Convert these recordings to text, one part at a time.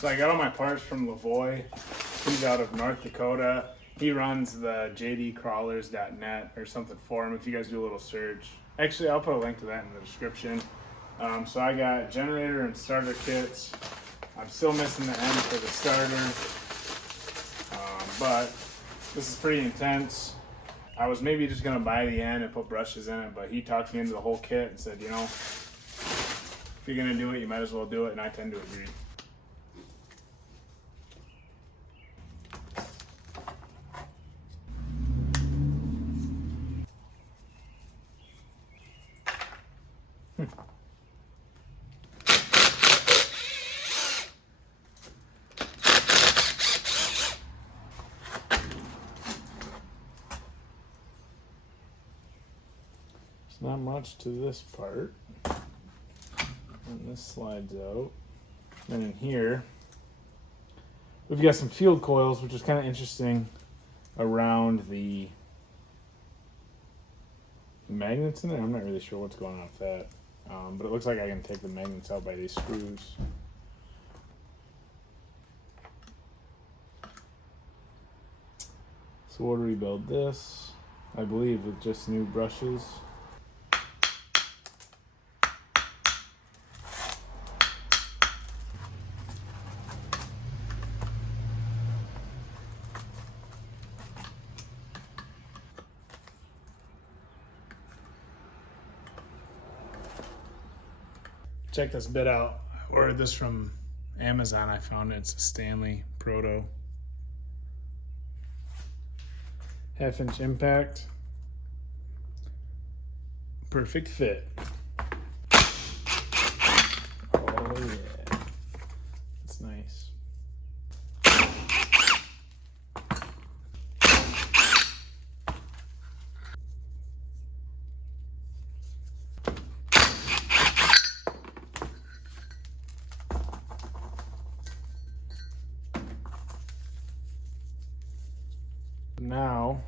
So I got all my parts from Lavoy. He's out of North Dakota. He runs the jdcrawlers.net or something for him if you guys do a little search. Actually, I'll put a link to that in the description. So I got generator and starter kits. I'm still missing the end for the starter, but this is pretty intense. I was maybe just gonna buy the end and put brushes in it, but he talked me into the whole kit and said, you know, if you're gonna do it, you might as well do it, and I tend to agree. Not much to this part, and this slides out. And in here we've got some field coils, which is kind of interesting, around the magnets in there. I'm not really sure what's going on with that, but it looks like I can take the magnets out by these screws. So we'll rebuild this, I believe, with just new brushes. Check this bit out. I ordered this from Amazon. I found it. It's a Stanley Proto. 1/2-inch impact. Perfect fit. Oh yeah. That's nice. Now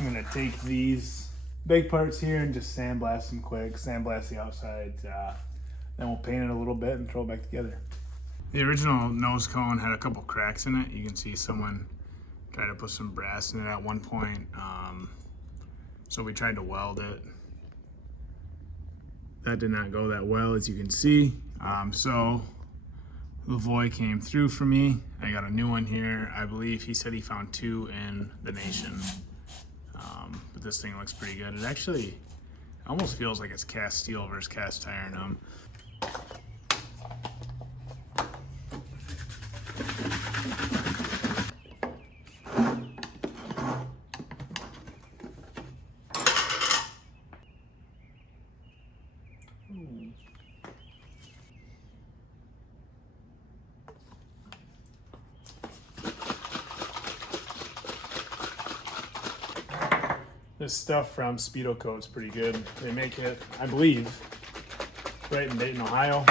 I'm gonna take these big parts here and just sandblast them quick, sandblast the outsides, then we'll paint it a little bit and throw it back together. The original nose cone had a couple cracks in it. You can see someone tried to put some brass in it at one point, so we tried to weld it. That did not go that well, as you can see. So Lavoy came through for me. I got a new one here. I believe he said he found 2 in the nation. But this thing looks pretty good. It actually almost feels like it's cast steel versus cast iron. This stuff from Speedo Coat's pretty good. They make it, I believe, right in Dayton, Ohio.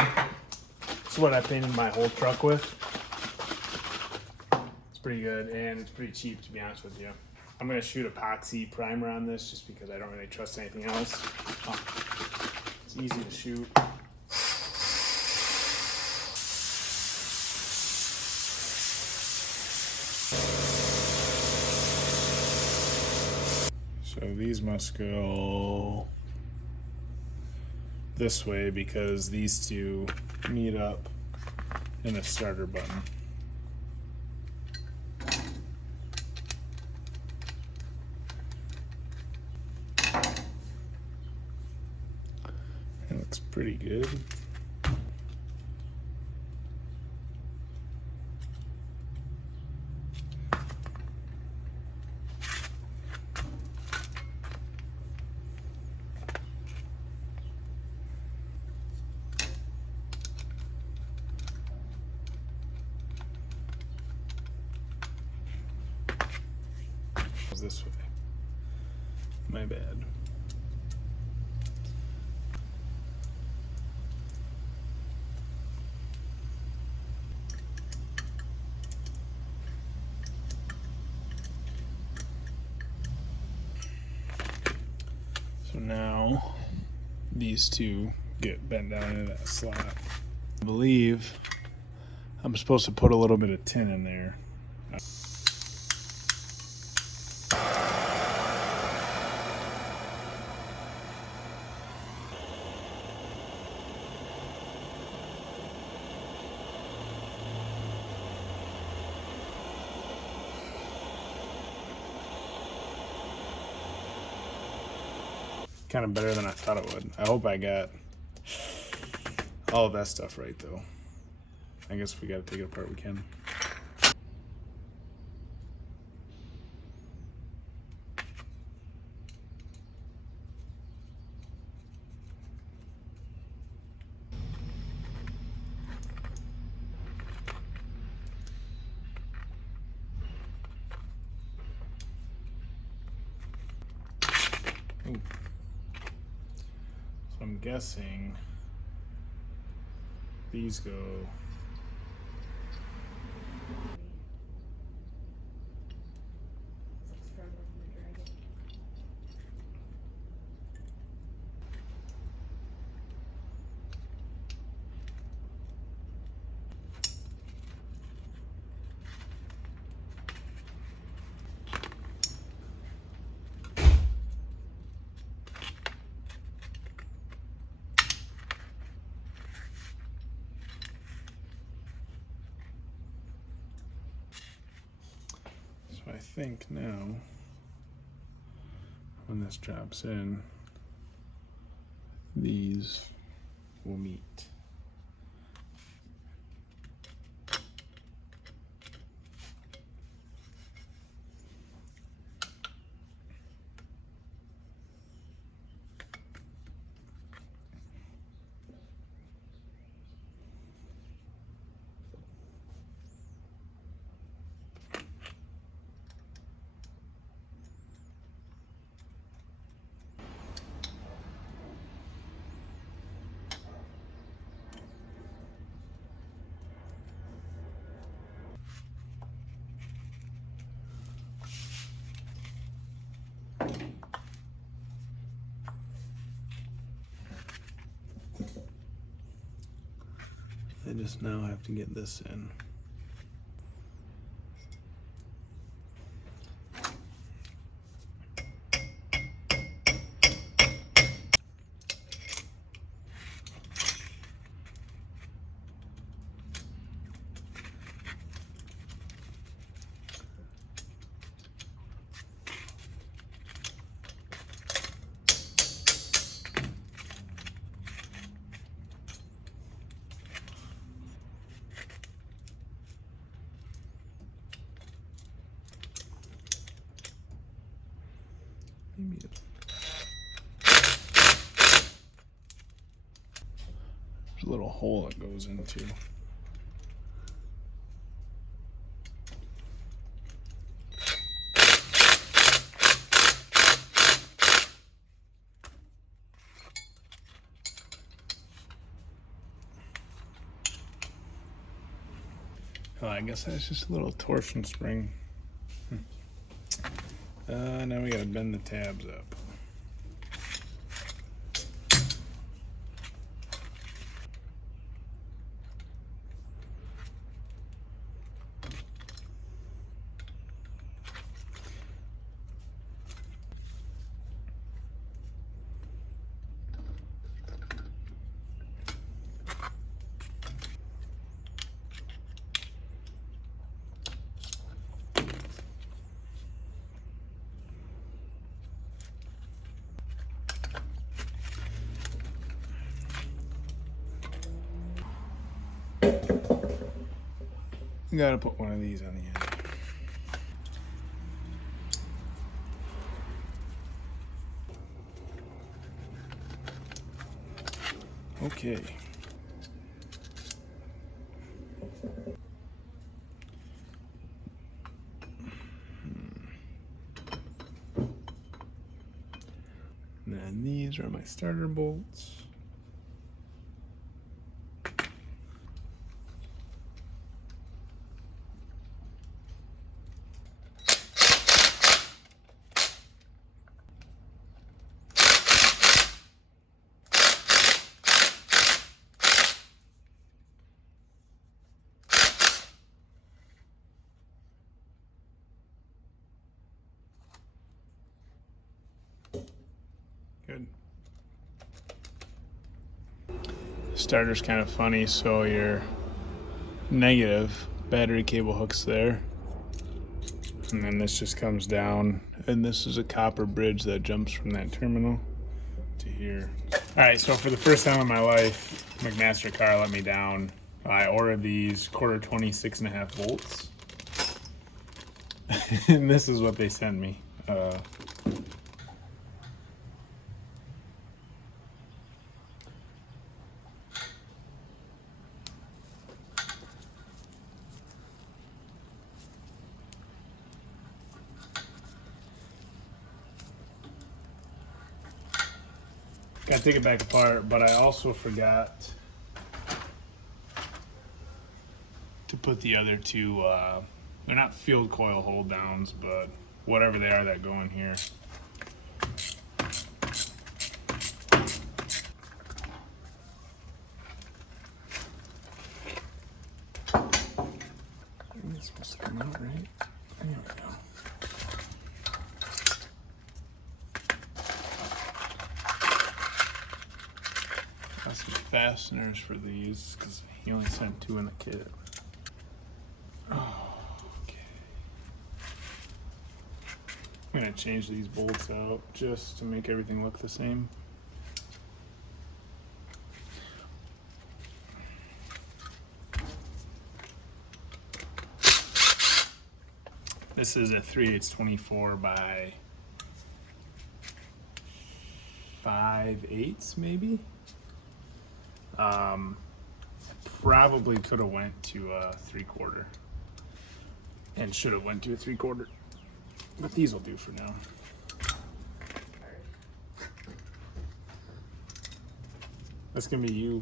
It's what I painted my whole truck with. It's pretty good, and it's pretty cheap, to be honest with you. I'm gonna shoot epoxy primer on this just because I don't really trust anything else. It's easy to shoot. So these must go this way because these two meet up in a starter button. It looks pretty good. This way. My bad. So now these two get bent down into that slot. I believe I'm supposed to put a little bit of tin in there. Kind of better than I thought it would. I hope I got all of that stuff right though. I guess if we gotta take it apart, we can. Ooh. So I'm guessing these go. So I think now, when this drops in, these will meet. I just now have to get this in. Maybe there's a little hole it goes into. Oh, I guess that's just a little torsion spring. Now we gotta bend the tabs up. You gotta put one of these on the end. Okay. And then these are my starter bolts. Starter's kind of funny, so your negative battery cable hook's there. And then this just comes down, and this is a copper bridge that jumps from that terminal to here. All right, so for the first time in my life, McMaster-Carr let me down. I ordered these 1/4 20 6.5 volts. And this is what they sent me. Gotta take it back apart, but I also forgot to put the other two, they're not field coil hold downs, but whatever they are that go in here. It's supposed to come out, right? There we go. Got some fasteners for these because he only sent 2 in the kit. Oh, okay. I'm gonna change these bolts out just to make everything look the same. This is a 3/8 24 by 5/8 maybe. Probably could have went to a 3/4 and should have went to a 3/4, but these will do for now. That's gonna be you.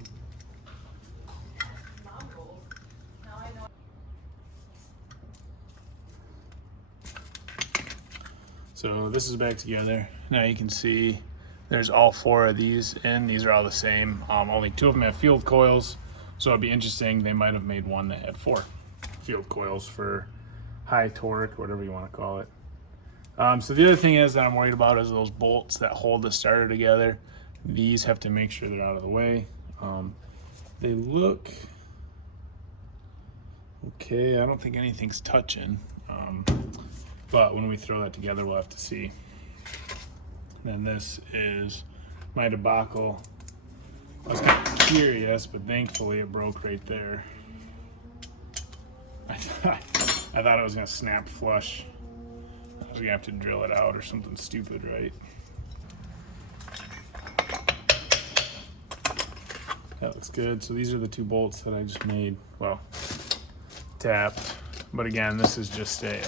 So this is back together. Now you can see there's all 4 of these in. These are all the same. Only 2 of them have field coils. So it'd be interesting. They might have made one that had 4 field coils for high torque, whatever you want to call it. So the other thing is that I'm worried about is those bolts that hold the starter together. These have to make sure they're out of the way. They look okay. I don't think anything's touching. But when we throw that together, we'll have to see. Then this is my debacle. I was kind of curious, but thankfully it broke right there. I thought it was gonna snap flush. I was gonna have to drill it out or something stupid, right? That looks good. So these are the 2 bolts that I just made. Well, tapped. But again, this is just a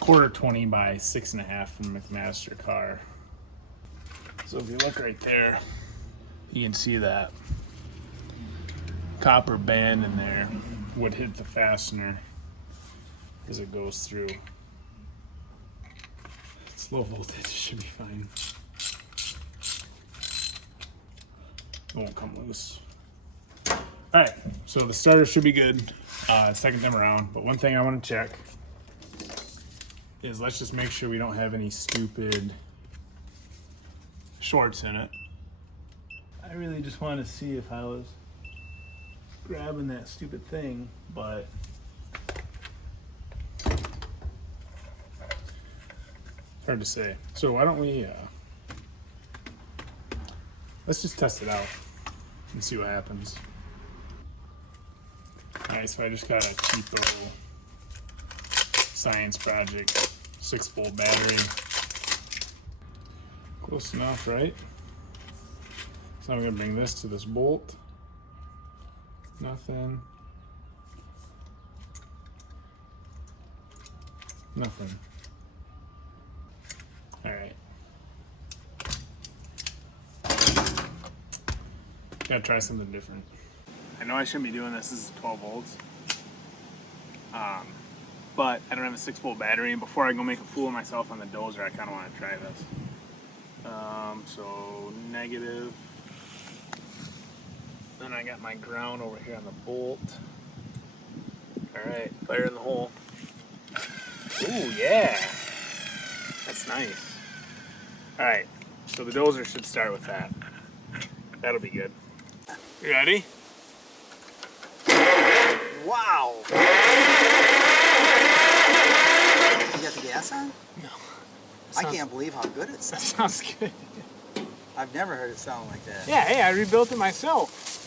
1/4 20 by 6.5 from McMaster-Carr. So if you look right there, you can see that copper band in there would hit the fastener as it goes through. It's low voltage, it should be fine. It won't come loose. All right, so the starter should be good second time around, but one thing I want to check is let's just make sure we don't have any stupid shorts in it. I really just wanted to see if I was grabbing that stupid thing, but hard to say. So why don't we, let's just test it out and see what happens. All right, so I just got a cheapo science project 6-volt battery. Close enough, right? So I'm gonna bring this to this bolt. Nothing. Nothing. All right. Gotta try something different. I know I shouldn't be doing this. This is 12 volts. But I don't have a 6-volt battery, and before I go make a fool of myself on the Dozer, I kind of want to try this. So negative. Then I got my ground over here on the bolt. All right, fire in the hole. Ooh, yeah. That's nice. All right, so the Dozer should start with that. That'll be good. You ready? Wow! You got the gas on? No. I can't believe how good it sounds. That sounds good. I've never heard it sound like that. Yeah, hey, I rebuilt it myself.